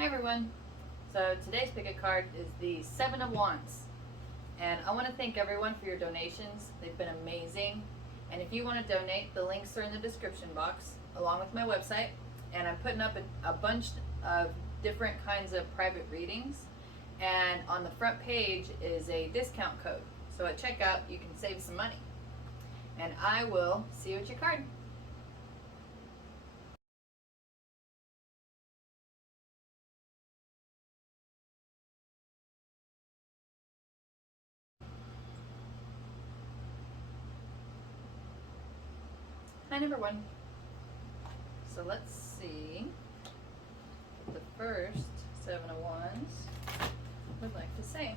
Hi everyone. So today's pick a card is the Seven of Wands. And I want to thank everyone for your donations. They've been amazing. And if you want to donate, the links are in the description box along with my website. And I'm putting up a bunch of different kinds of private readings. And on the front page is a discount code. So at checkout, you can save some money. And I will see you at your card. Hi, number one. So let's see what the first Seven of Wands would like to say.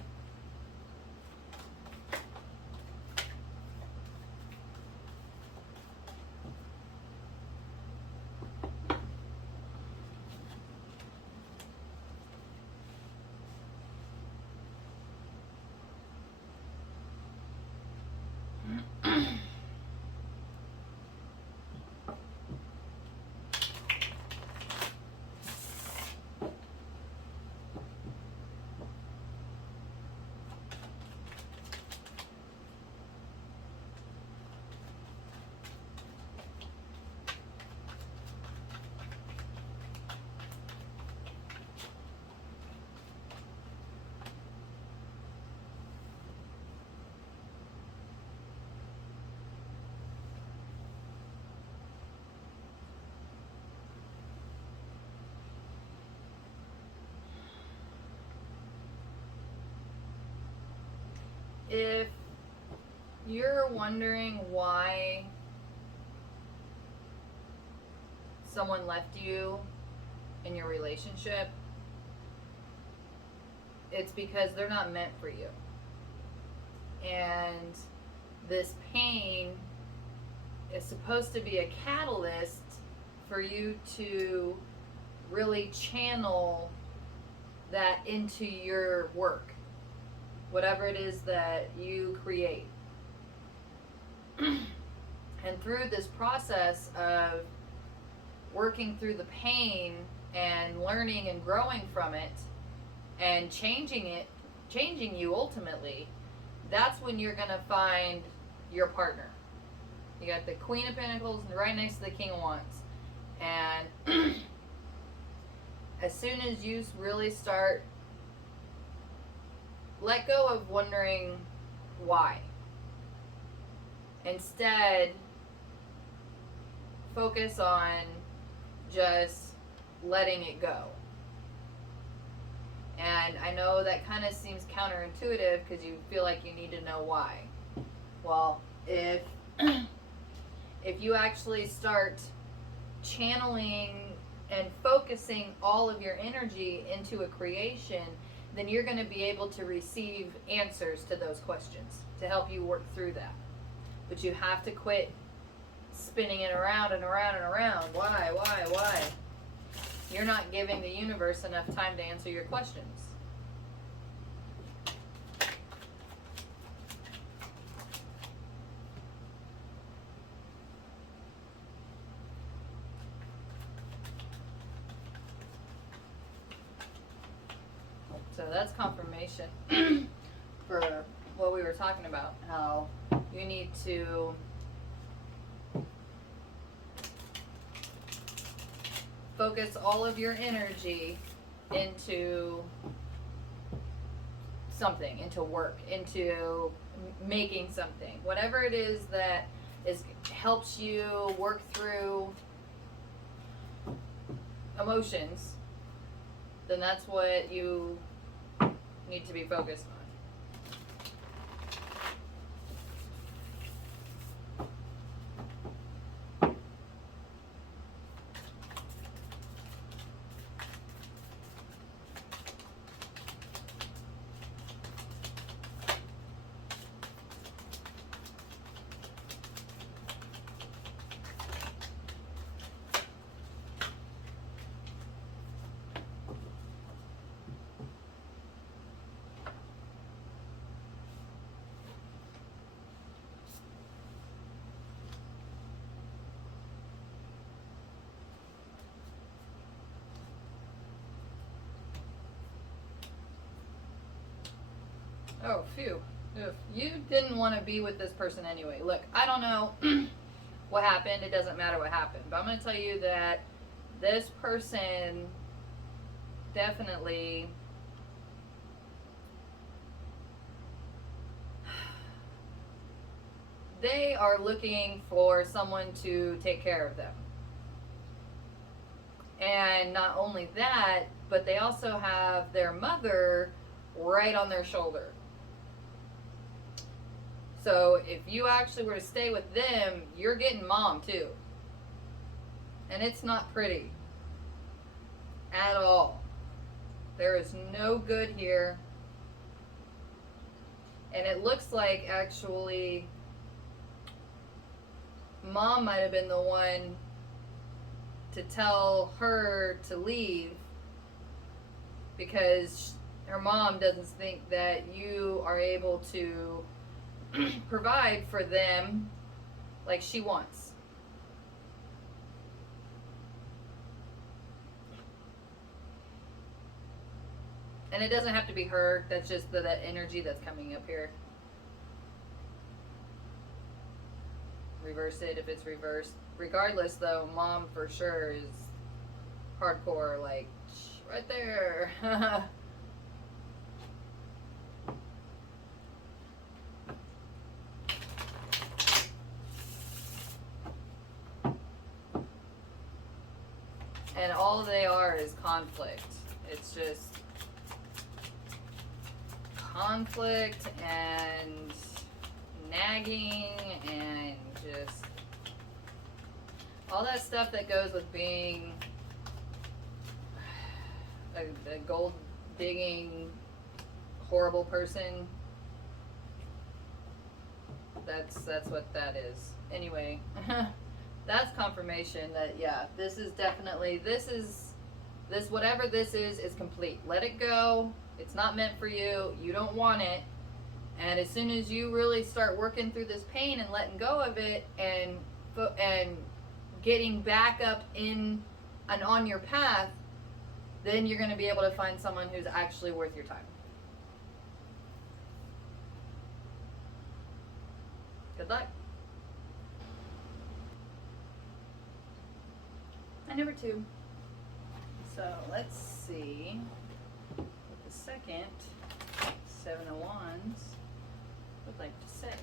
If you're wondering why someone left you in your relationship, it's because they're not meant for you. And this pain is supposed to be a catalyst for you to really channel that into your work, whatever it is that you create. And through this process of working through the pain and learning and growing from it and changing you ultimately, that's when you're going to find your partner. You got the Queen of Pentacles right next to the King of Wands. And as soon as you really start, let go of wondering why. Instead, focus on just letting it go. And I know that kind of seems counterintuitive because you feel like you need to know why. Well, if you actually start channeling and focusing all of your energy into a creation, then you're going to be able to receive answers to those questions to help you work through that. But you have to quit spinning it around and around and around. Why? You're not giving the universe enough time to answer your questions. So that's confirmation for what we were talking about, how you need to focus all of your energy into something, into work, into making something. Whatever it is that helps you work through emotions, then that's what you need to be focused on. Oh, phew. If you didn't want to be with this person anyway. Look, I don't know what happened. It doesn't matter what happened. But I'm going to tell you that this person definitely they are looking for someone to take care of them. And not only that, but they also have their mother right on their shoulder. So if you actually were to stay with them, you're getting mom too. And it's not pretty at all. There is no good here. And it looks like actually mom might have been the one to tell her to leave because her mom doesn't think that you are able to provide for them like she wants. And it doesn't have to be her, that's just that energy that's coming up here. Reverse it if it's reversed. Regardless, though, mom for sure is hardcore, like, right there. And all they are is conflict. It's just conflict and nagging and just all that stuff that goes with being a gold digging horrible person. That's what that is. Anyway, that's confirmation that yeah, this is definitely this whatever this is complete. Let it go. It's not meant for you. You don't want it. And as soon as you really start working through this pain and letting go of it and getting back up in and on your path, then you're going to be able to find someone who's actually worth your time. Good luck. I number 2. So let's see what the second 7 of Wands would like to say.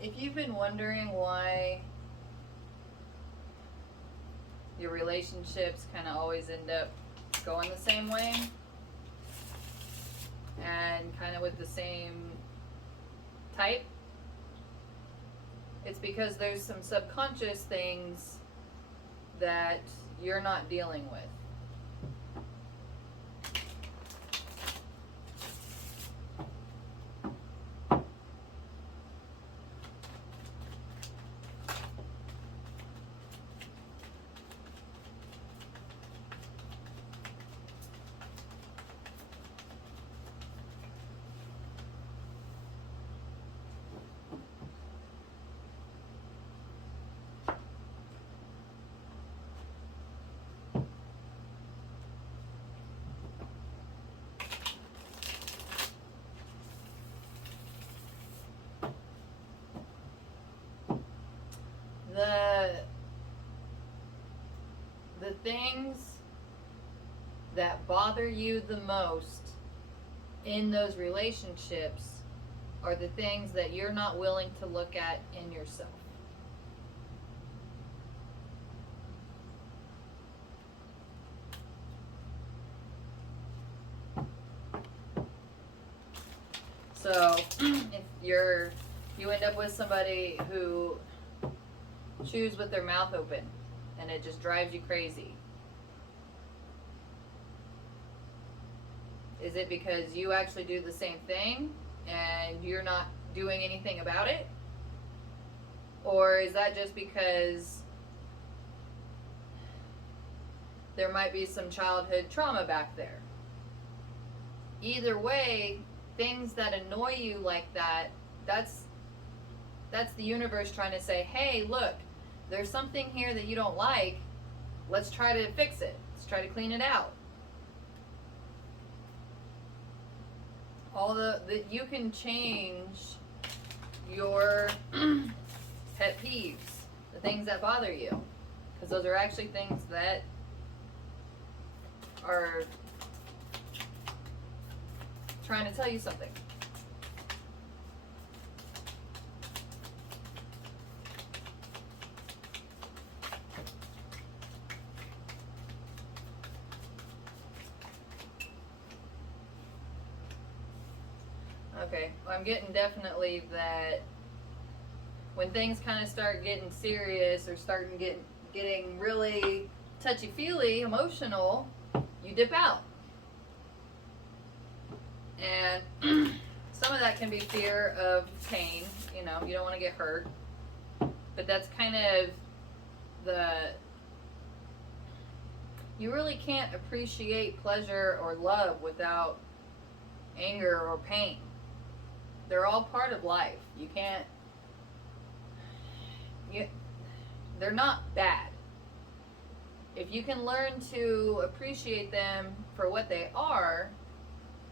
If you've been wondering why your relationships kind of always end up going the same way and kind of with the same type, it's because there's some subconscious things that you're not dealing with. The things that bother you the most in those relationships are the things that you're not willing to look at in yourself. So if you end up with somebody who chews with their mouth open and it just drives you crazy, is it because you actually do the same thing and you're not doing anything about it? Or is that just because there might be some childhood trauma back there? Either way, things that annoy you like that, that's the universe trying to say, hey, look, there's something here that you don't like. Let's try to fix it. Let's try to clean it out. You can change your pet peeves, the things that bother you, because those are actually things that are trying to tell you something. Okay, well, I'm getting definitely that when things kind of start getting serious or getting really touchy-feely, emotional, you dip out. And some of that can be fear of pain, you don't want to get hurt. But that's kind of you really can't appreciate pleasure or love without anger or pain. They're all part of life. They're not bad. If you can learn to appreciate them for what they are,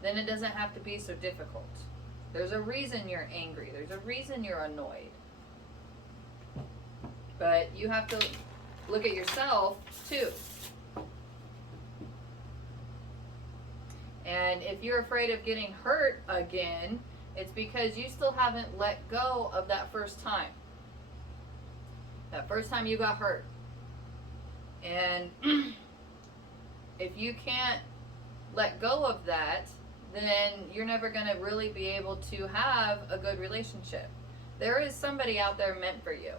then it doesn't have to be so difficult. There's a reason you're angry. There's a reason you're annoyed. But you have to look at yourself too. And if you're afraid of getting hurt again, it's because you still haven't let go of that first time. That first time you got hurt. And if you can't let go of that, then you're never going to really be able to have a good relationship. There is somebody out there meant for you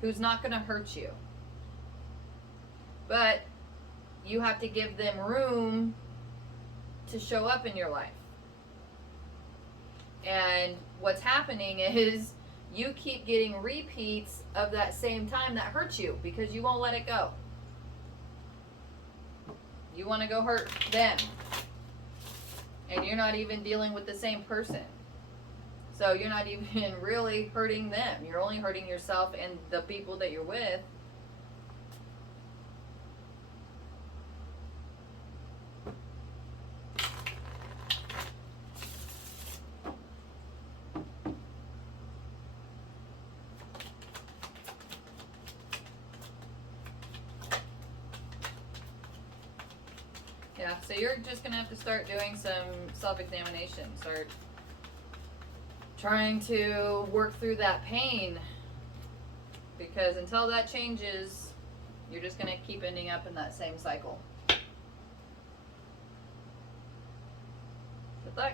who's not going to hurt you. But you have to give them room to show up in your life. And what's happening is you keep getting repeats of that same time that hurt you because you won't let it go. You want to go hurt them. And you're not even dealing with the same person. So you're not even really hurting them. You're only hurting yourself and the people that you're with. Yeah, so you're just going to have to start doing some self-examination. Start trying to work through that pain. Because until that changes, you're just going to keep ending up in that same cycle. Good luck.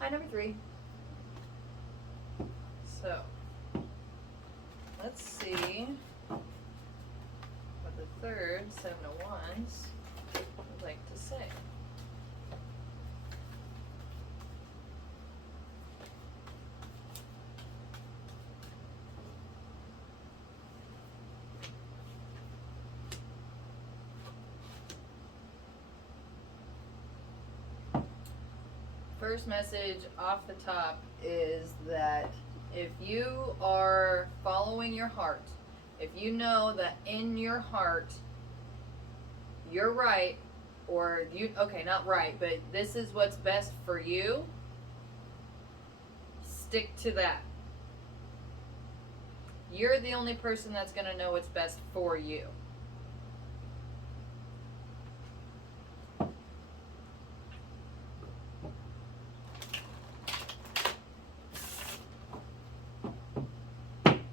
Hi, number 3. So, let's see what the third 7 of Wands would like to say. First message off the top is that if you are following your heart, if you know that in your heart you're right, or not right, but this is what's best for you, stick to that. You're the only person that's going to know what's best for you.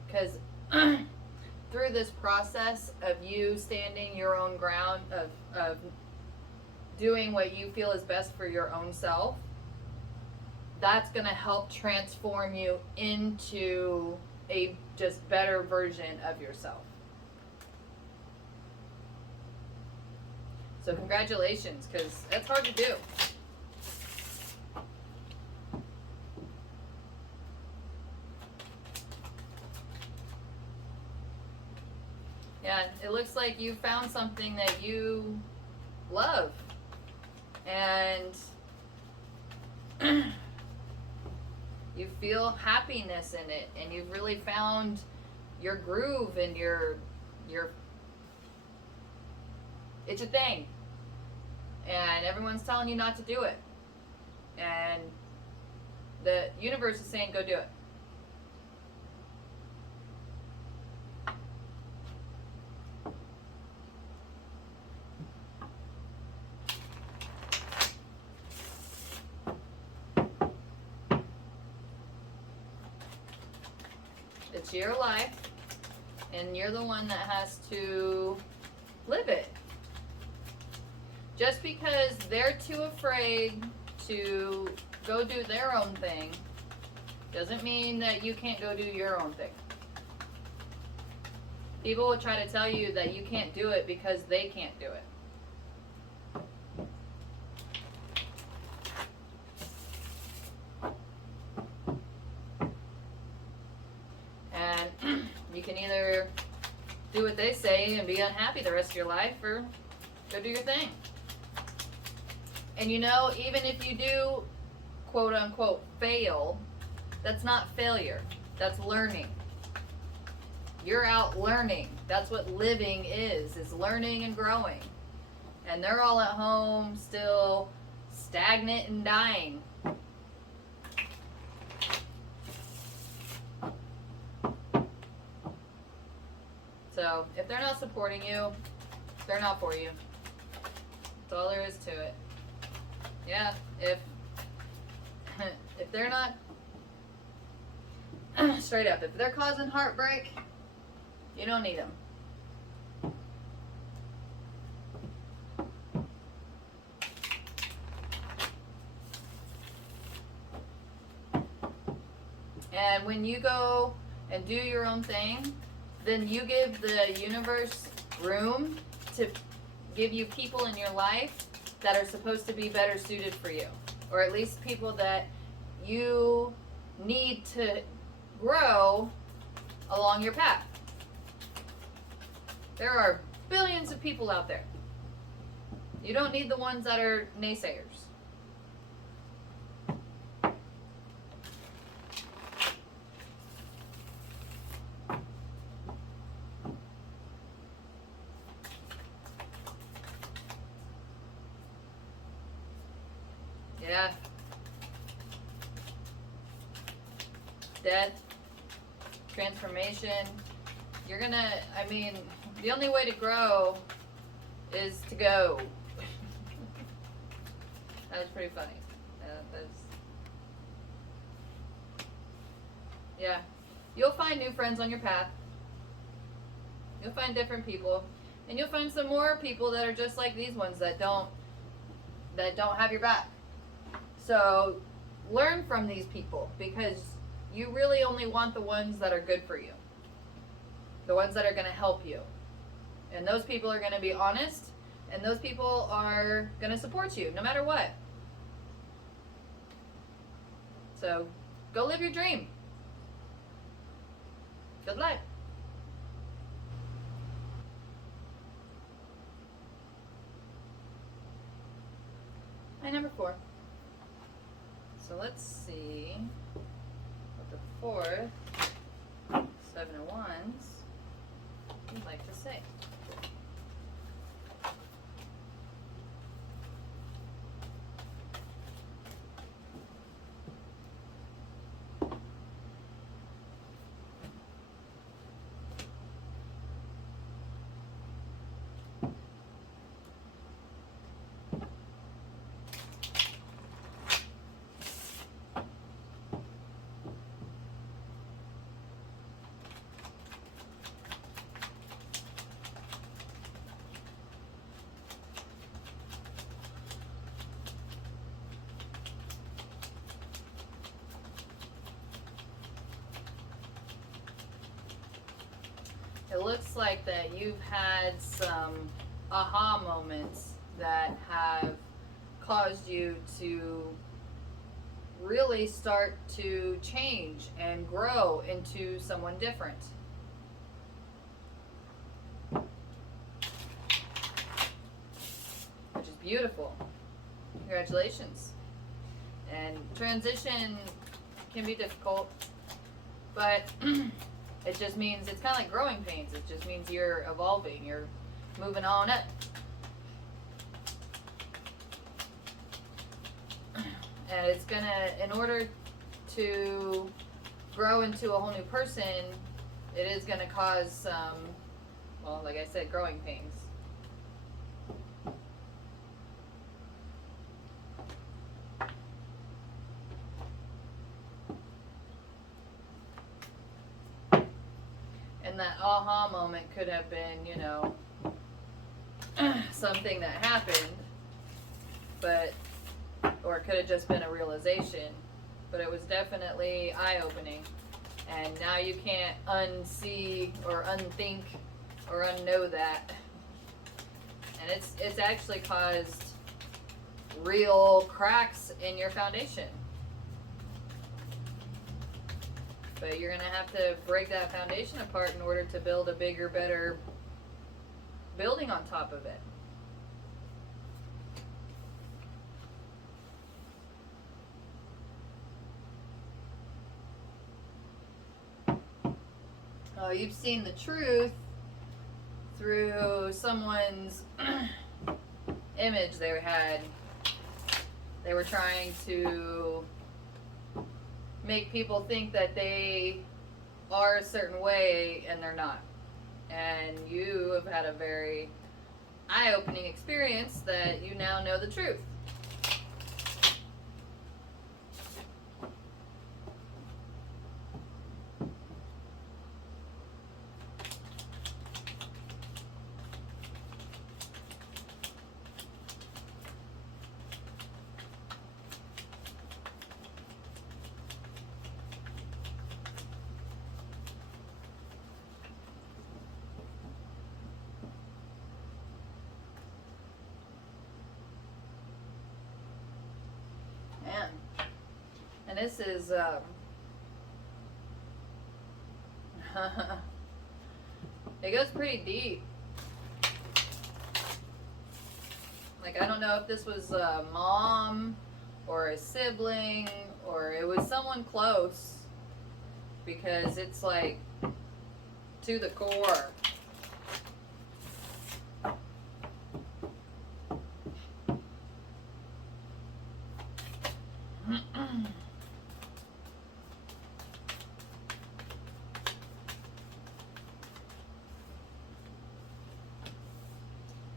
Because through this process of you standing your own ground, of doing what you feel is best for your own self, that's going to help transform you into a just better version of yourself. So congratulations, because that's hard to do. Yeah, it looks like you found something that you love. And you feel happiness in it, and you've really found your groove and your it's a thing. And everyone's telling you not to do it. And the universe is saying, go do it. It's your life, and you're the one that has to live it. Just because they're too afraid to go do their own thing doesn't mean that you can't go do your own thing. People will try to tell you that you can't do it because they can't do it. And you can either do what they say and be unhappy the rest of your life, or go do your thing. And you know, even if you do, quote unquote, fail, that's not failure. That's learning. You're out learning. That's what living is learning and growing. And they're all at home still stagnant and dying. So if they're not supporting you, they're not for you. That's all there is to it. Yeah, if they're not straight up, if they're causing heartbreak, you don't need them. And when you go and do your own thing, then you give the universe room to give you people in your life that are supposed to be better suited for you, or at least people that you need to grow along your path. There are billions of people out there. You don't need the ones that are naysayers. Yeah. Death, transformation. You're gonna, I mean, the only way to grow is to go. That was pretty funny. Yeah. You'll find new friends on your path. You'll find different people. And you'll find some more people that are just like these ones that don't have your back. So learn from these people, because you really only want the ones that are good for you. The ones that are going to help you. And those people are going to be honest, and those people are going to support you no matter what. So go live your dream. Good luck. My number 4. So let's see what the 4th 7 of Wands would like to say. it looks like that you've had some aha moments that have caused you to really start to change and grow into someone different. Which is beautiful. Congratulations. And transition can be difficult, but it just means it's kind of like growing pains. It just means you're evolving, you're moving on up. And it's gonna, in order to grow into a whole new person, it is gonna cause some, well, like I said, growing pains. And that aha moment could have been, you know, something that happened, but, or it could have just been a realization, but it was definitely eye-opening. And now you can't unsee or unthink or unknow that. And it's actually caused real cracks in your foundation. But you're gonna have to break that foundation apart in order to build a bigger, better building on top of it. Oh, you've seen the truth through someone's image they had. They were trying to make people think that they are a certain way and they're not. And you have had a very eye-opening experience that you now know the truth. Man. And this is, it goes pretty deep. Like, I don't know if this was a mom or a sibling or it was someone close, because it's like to the core.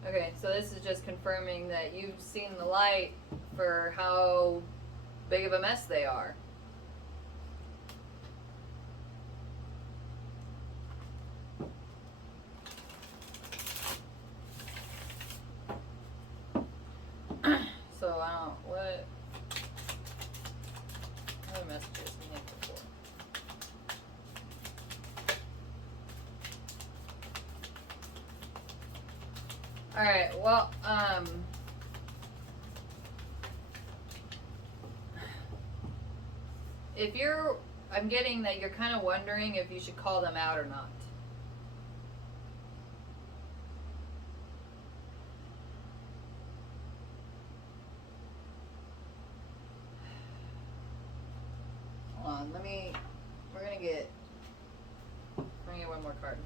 Okay, so this is just confirming that you've seen the light for how big of a mess they are. So I don't, what other messages we need before? Alright, well, if you're, I'm getting that you're kind of wondering if you should call them out or not. Hold on, we're gonna get one more card.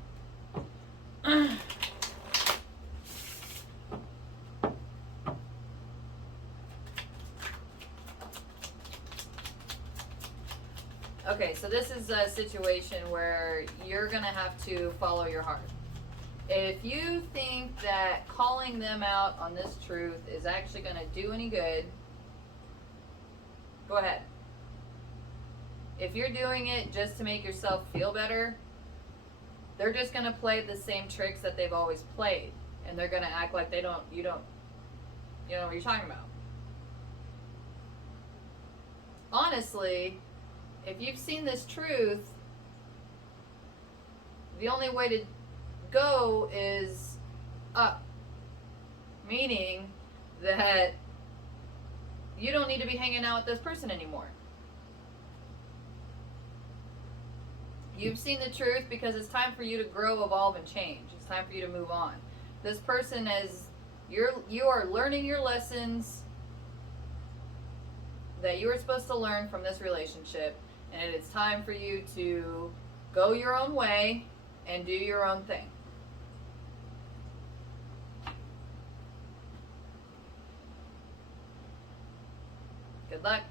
Okay, so this is a situation where you're going to have to follow your heart. If you think that calling them out on this truth is actually going to do any good, go ahead. If you're doing it just to make yourself feel better, they're just going to play the same tricks that they've always played. And they're going to act like you know what you're talking about. Honestly, if you've seen this truth, the only way to go is up, meaning that you don't need to be hanging out with this person anymore. You've seen the truth because it's time for you to grow, evolve, and change. It's time for you to move on. This person you are learning your lessons that you were supposed to learn from this relationship, and it is time for you to go your own way and do your own thing. Good luck.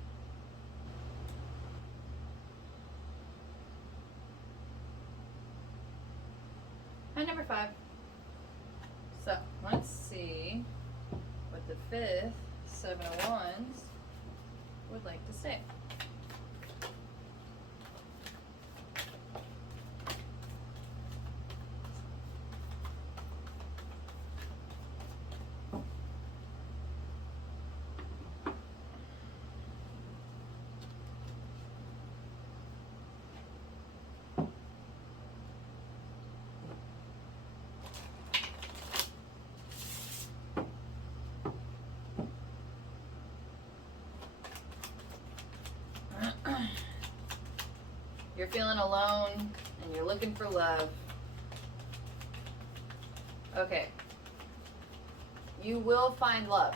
And number 5. So, let's see what the 5th 7 of Wands would like to say. You're feeling alone and you're looking for love. Okay. You will find love.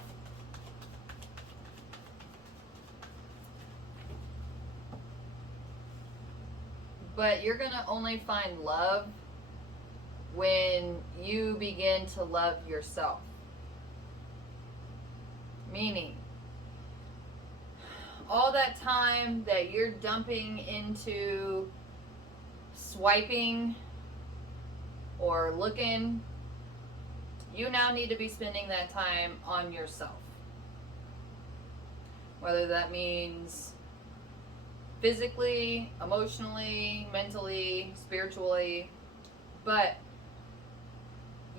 But you're going to only find love when you begin to love yourself. Meaning, all that time that you're dumping into swiping or looking, you now need to be spending that time on yourself. Whether that means physically, emotionally, mentally, spiritually, but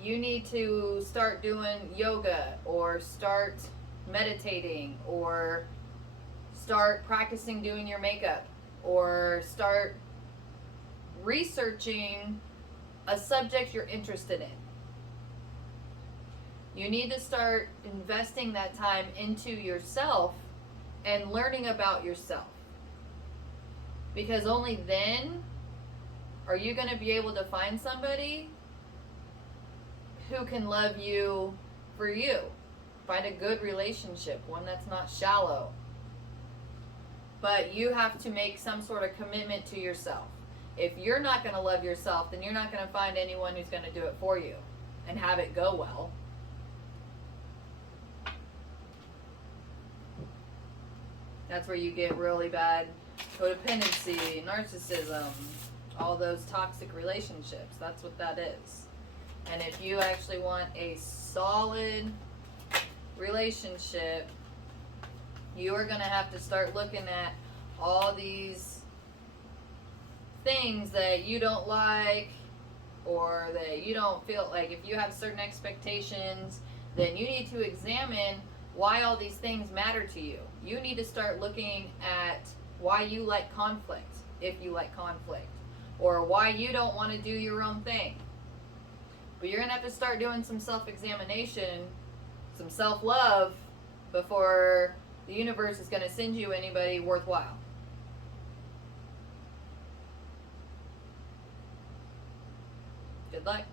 you need to start doing yoga or start meditating or start practicing doing your makeup or start researching a subject you're interested in. You need to start investing that time into yourself and learning about yourself. Because only then are you going to be able to find somebody who can love you for you. Find a good relationship, one that's not shallow. But you have to make some sort of commitment to yourself. If you're not going to love yourself, then you're not going to find anyone who's going to do it for you and have it go well. That's where you get really bad codependency, narcissism, all those toxic relationships. That's what that is. And if you actually want a solid relationship, you are going to have to start looking at all these things that you don't like or that you don't feel like. If you have certain expectations, then you need to examine why all these things matter to you. You need to start looking at why you like conflict, if you like conflict, or why you don't want to do your own thing. But you're going to have to start doing some self-examination, some self-love, before the universe is going to send you anybody worthwhile. Good luck.